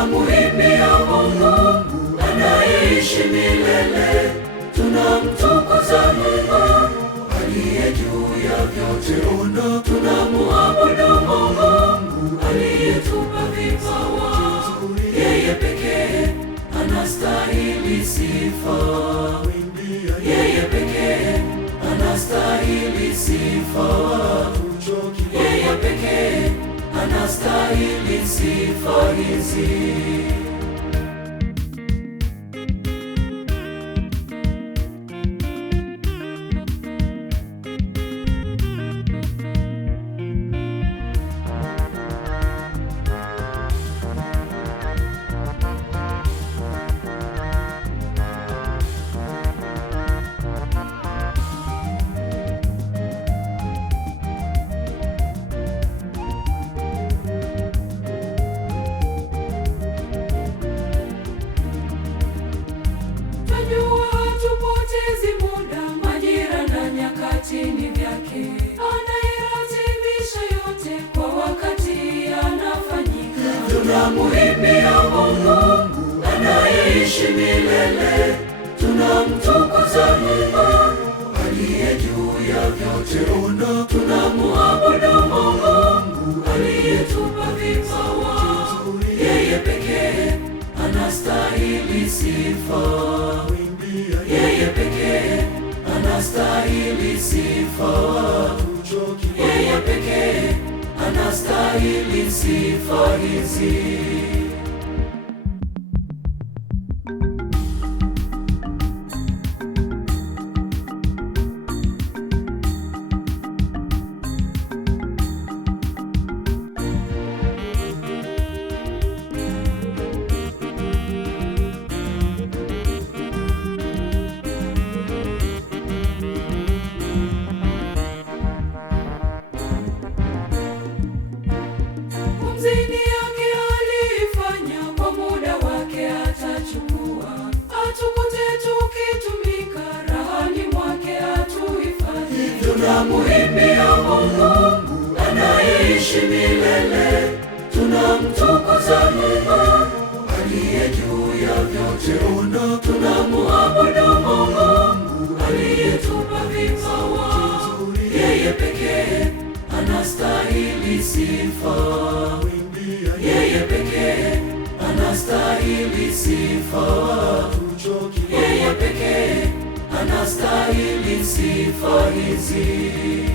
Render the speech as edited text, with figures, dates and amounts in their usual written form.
Tunamuimbia Mungu anayeishi milele, tunamtukuza Mungu aliye juu ya vyote. Tunamuabudu Mungu aliyetupa vipawa, yeye pekee anastahili sifa, yeye pekee anastahili sifa, yeye pekee anastahili sifa hizi. Ni vyake, anayeratibisha yote kwa wakati yanafanyika. Tunamuimbia Mungu anayeishi milele, tunamtukuza Mungu aliye juu ya vyote. Tunamuabudu Mungu aliyetupa vipawa, yeye pekee anastahili sifa, yeye pekee anastahili sifa, yeye pekee anastahili sifa hizi. Pumzini yake alifanya, kwa muda wake atachukua, atukute tukitumika, rahani mwake atuhifadhi. Tunamuimbia Mungu anayeishi milele, tunamtukuza Mungu aliye juu ya vyote. Tunamuabudu Mungu aliyetupa vipawa, yeye pekee anastahili sifa, yeye pekee anastahili sifa, yeye pekee anastahili sifa hizi.